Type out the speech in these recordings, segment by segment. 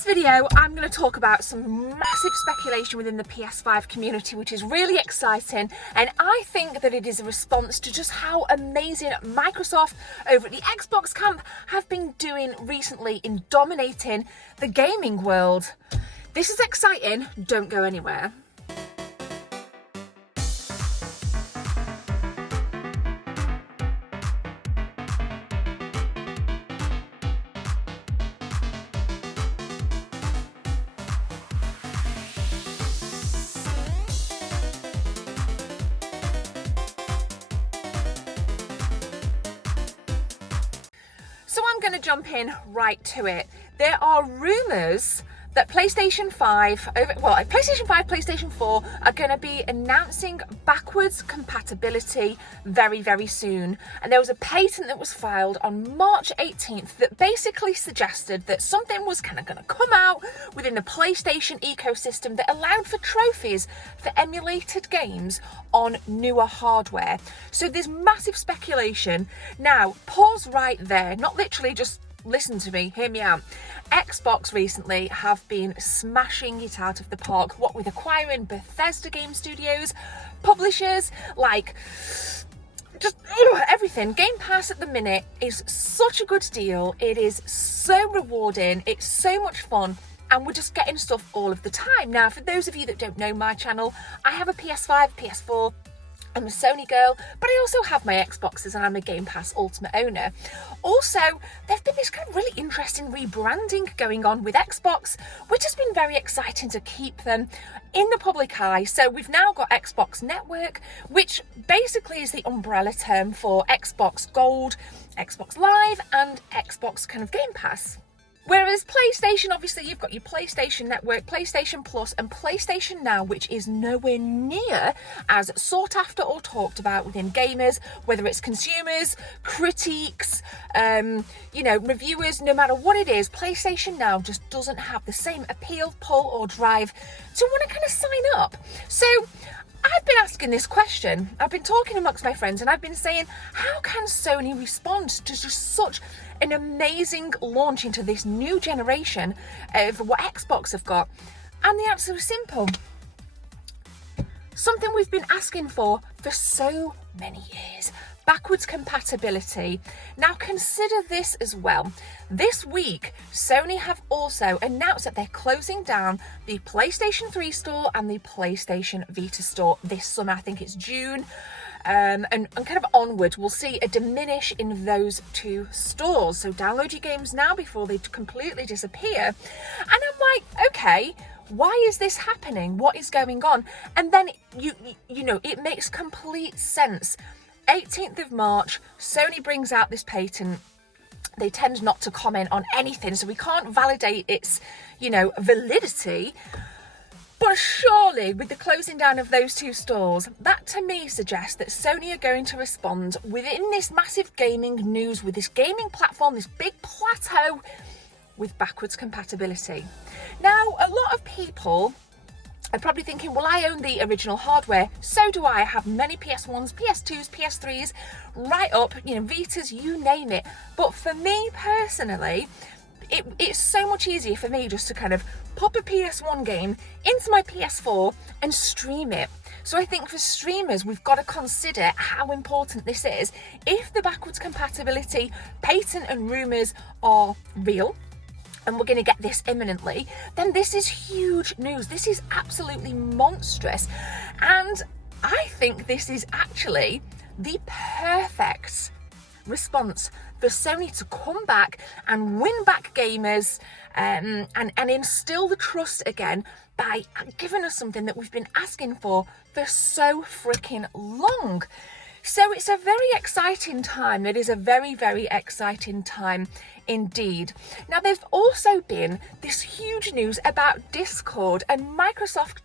this video, I'm going to talk about some massive speculation within the PS5 community, which is really exciting, and I think that it is a response to just how amazing Microsoft over at the Xbox camp have been doing recently in dominating the gaming world. This is exciting, don't go anywhere. So I'm going to jump in right to it. There are rumours that PlayStation 5, PlayStation 4 are going to be announcing backwards compatibility very, very soon. And there was a patent that was filed on March 18th that basically suggested that something was kind of going to come out within the PlayStation ecosystem that allowed for trophies for emulated games on newer hardware. So there's massive speculation. Now, pause right there, not literally just listen to me, hear me out. Xbox recently have been smashing it out of the park, what with acquiring Bethesda game studios, publishers, like just everything. Game Pass at the minute is such a good deal. It is so rewarding, it's so much fun, and we're just getting stuff all of the time. Now, for those of you that don't know my channel, I have a PS5, PS4, I'm a Sony girl, but I also have my Xboxes and I'm a Game Pass Ultimate owner. Also, there's been this kind of really interesting rebranding going on with Xbox, which has been very exciting to keep them in the public eye. So we've now got Xbox Network, which basically is the umbrella term for Xbox Gold, Xbox Live, and Xbox kind of Game Pass. Whereas PlayStation, obviously you've got your PlayStation Network, PlayStation Plus and PlayStation Now, which is nowhere near as sought after or talked about within gamers, whether it's consumers, critiques, reviewers, no matter what it is, PlayStation Now just doesn't have the same appeal, pull or drive to want to kind of sign up. So I've been asking this question, I've been talking amongst my friends and I've been saying, how can Sony respond to just such an amazing launch into this new generation of what Xbox have got? And the answer is simple. Something we've been asking for so many years. Backwards compatibility. Now consider this as well. This week, Sony have also announced that they're closing down the PlayStation 3 store and the PlayStation Vita store this summer. I think it's June. And kind of onward, we'll see a diminish in those two stores. So download your games now before they completely disappear. And I'm like, okay, why is this happening? What is going on? And then, you know, it makes complete sense. 18th of March, Sony brings out this patent. They tend not to comment on anything, so we can't validate its, validity. But surely, with the closing down of those two stores, that to me suggests that Sony are going to respond within this massive gaming news, with this gaming platform, this big plateau, with backwards compatibility. Now, a lot of people are probably thinking, well, I own the original hardware, so do I. I have many PS1s, PS2s, PS3s, right up, Vitas, you name it. But for me personally, it's so much easier for me just to kind of pop a PS1 game into my PS4 and stream it. So I think for streamers, we've got to consider how important this is. If the backwards compatibility patent and rumours are real, and we're going to get this imminently, then this is huge news. This is absolutely monstrous. And I think this is actually the perfect response for Sony to come back and win back gamers and instill the trust again by giving us something that we've been asking for so freaking long. So it's a very exciting time. It is a very, very exciting time indeed. Now, there's also been this huge news about Discord, and Microsoft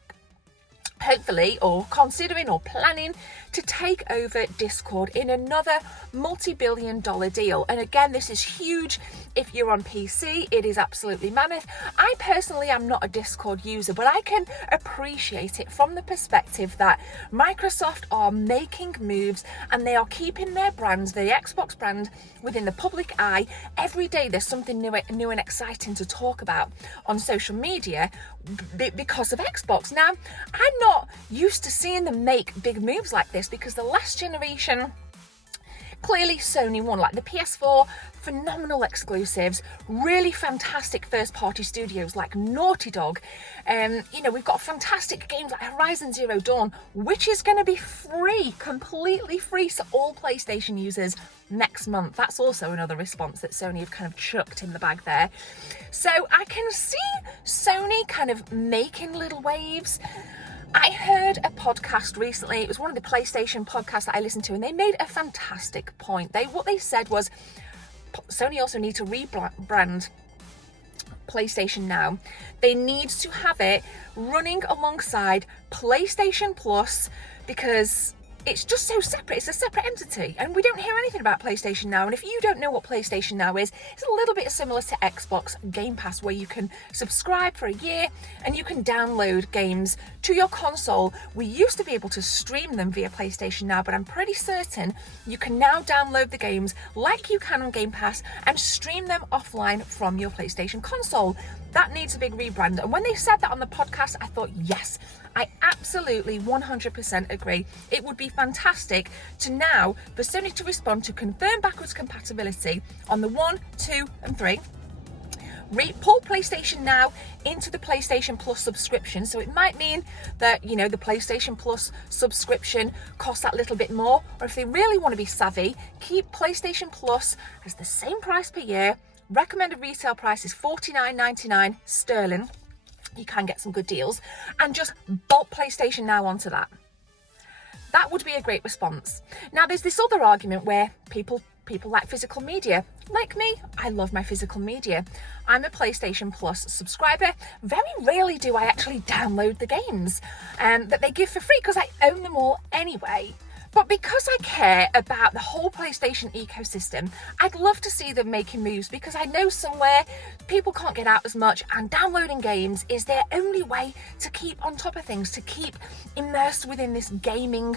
hopefully, or considering or planning to take over Discord in another multi-billion-dollar deal. And again, this is huge. If you're on PC, it is absolutely mammoth. I personally am not a Discord user, but I can appreciate it from the perspective that Microsoft are making moves and they are keeping their brands, the Xbox brand, within the public eye. Every day there's something new and exciting to talk about on social media because of Xbox. Now, I'm not used to seeing them make big moves like this because the last generation, clearly Sony won, like the PS4, phenomenal exclusives, really fantastic first-party studios like Naughty Dog. We've got fantastic games like Horizon Zero Dawn, which is going to be free, completely free to all PlayStation users next month. That's also another response that Sony have kind of chucked in the bag there. So I can see Sony kind of making little waves. I heard a podcast recently, it was one of the PlayStation podcasts that I listened to, and they made a fantastic point. What they said was, Sony also need to rebrand PlayStation Now. They need to have it running alongside PlayStation Plus because it's just so separate. It's a separate entity, and we don't hear anything about PlayStation Now. And if you don't know what PlayStation Now is, it's a little bit similar to Xbox Game Pass, where you can subscribe for a year and you can download games to your console. We used to be able to stream them via PlayStation Now, but I'm pretty certain you can now download the games like you can on Game Pass and stream them offline from your PlayStation console. That needs a big rebrand. And when they said that on the podcast, I thought, yes, I absolutely 100% agree. It would be fantastic for Sony to respond to confirm backwards compatibility on the 1, 2 and 3. Pull PlayStation Now into the PlayStation Plus subscription. So it might mean that, the PlayStation Plus subscription costs that little bit more. Or if they really want to be savvy, keep PlayStation Plus as the same price per year. Recommended retail price is $49.99 sterling. You can get some good deals, and just bolt PlayStation Now onto that. That would be a great response. Now, there's this other argument where people like physical media. Like me, I love my physical media. I'm a PlayStation Plus subscriber. Very rarely do I actually download the games that they give for free because I own them all anyway. But because I care about the whole PlayStation ecosystem, I'd love to see them making moves because I know somewhere people can't get out as much, and downloading games is their only way to keep on top of things, to keep immersed within this gaming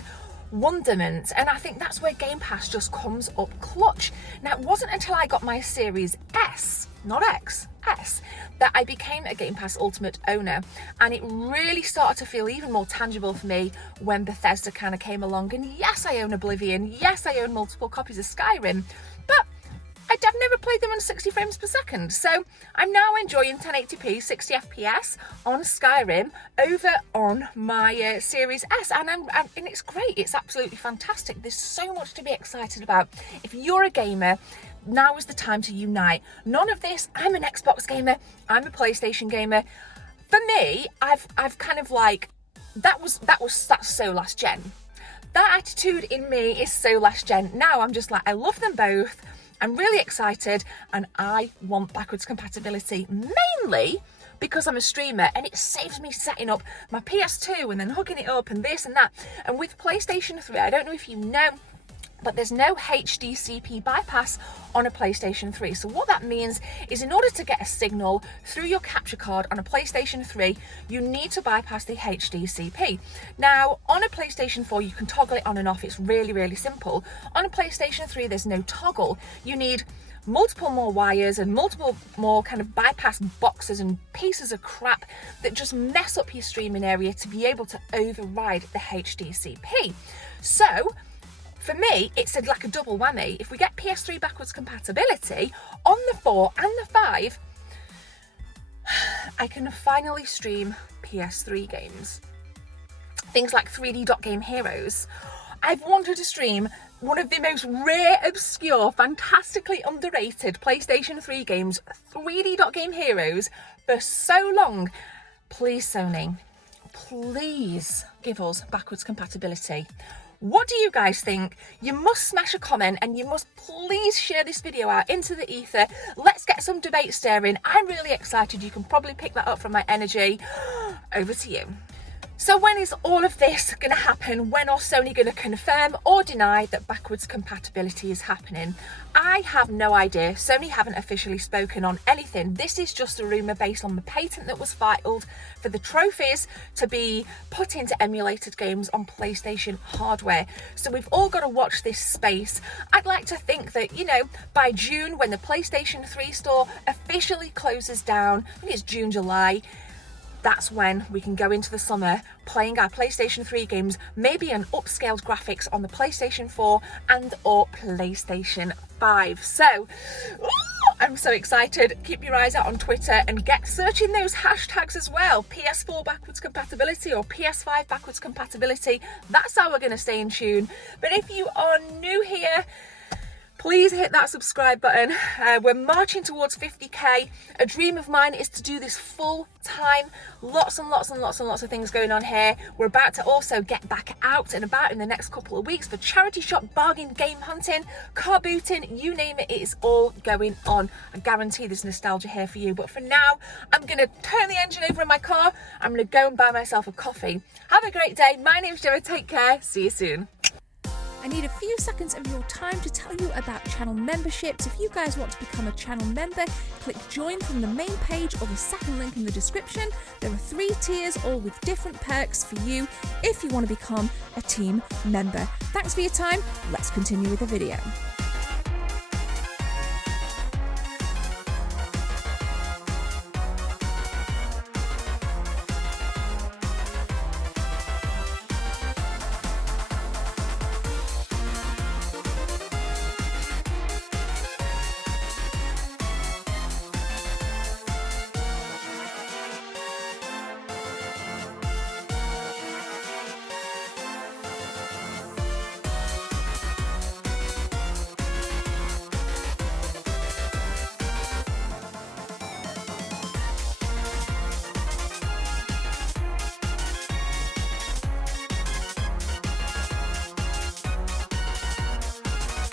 wonderment. And I think that's where Game Pass just comes up clutch. Now, it wasn't until I got my Series S, not X, S, that I became a Game Pass Ultimate owner, and it really started to feel even more tangible for me when Bethesda kind of came along. And yes, I own Oblivion, yes, I own multiple copies of Skyrim, but I've never played them on 60 frames per second. So I'm now enjoying 1080p 60 FPS on Skyrim over on my Series S, and it's great. It's absolutely fantastic. There's so much to be excited about. If you're a gamer, now is the time to unite. None of this, I'm an Xbox gamer, I'm a PlayStation gamer. For me, I've kind of like, that's so last gen. That attitude in me is so last gen. Now I'm just like, I love them both. I'm really excited, and I want backwards compatibility, mainly because I'm a streamer and it saves me setting up my PS2 and then hooking it up and this and that. And with PlayStation 3, I don't know if you know, but there's no HDCP bypass on a PlayStation 3. So what that means is, in order to get a signal through your capture card on a PlayStation 3, you need to bypass the HDCP. Now, on a PlayStation 4, you can toggle it on and off. It's really, really simple. On a PlayStation 3, there's no toggle. You need multiple more wires and multiple more kind of bypass boxes and pieces of crap that just mess up your streaming area to be able to override the HDCP. So for me, it's like a double whammy. If we get PS3 backwards compatibility on the 4 and the 5, I can finally stream PS3 games. Things like 3D Dot Game Heroes. I've wanted to stream one of the most rare, obscure, fantastically underrated PlayStation 3 games, 3D Dot Game Heroes, for so long. Please, Sony, please give us backwards compatibility. What do you guys think? You must smash a comment, and you must please share this video out into the ether. Let's get some debate stirring. I'm really excited. You can probably pick that up from my energy. Over to you. So when is all of this going to happen? When are Sony going to confirm or deny that backwards compatibility is happening? I have no idea. Sony haven't officially spoken on anything. This is just a rumour based on the patent that was filed for the trophies to be put into emulated games on PlayStation hardware. So we've all got to watch this space. I'd like to think that, you know, by June, when the PlayStation 3 store officially closes down, I think it's June, July, that's when we can go into the summer playing our PlayStation 3 games, maybe an upscaled graphics on the PlayStation 4 and or PlayStation 5. So, I'm so excited. Keep your eyes out on Twitter and get searching those hashtags as well. PS4 Backwards Compatibility or PS5 Backwards Compatibility. That's how we're going to stay in tune. But if you are new here, please hit that subscribe button. We're marching towards 50k. A dream of mine is to do this full time. Lots and lots and lots and lots of things going on here. We're about to also get back out and about in the next couple of weeks for charity shop, bargain, game hunting, car booting, you name it, it is all going on. I guarantee there's nostalgia here for you. But for now, I'm going to turn the engine over in my car. I'm going to go and buy myself a coffee. Have a great day. My name's Gemma. Take care. See you soon. I need a few seconds of your time to tell you about channel memberships. If you guys want to become a channel member, click join from the main page or the second link in the description. There are 3 tiers, all with different perks for you if you want to become a team member. Thanks for your time. Let's continue with the video.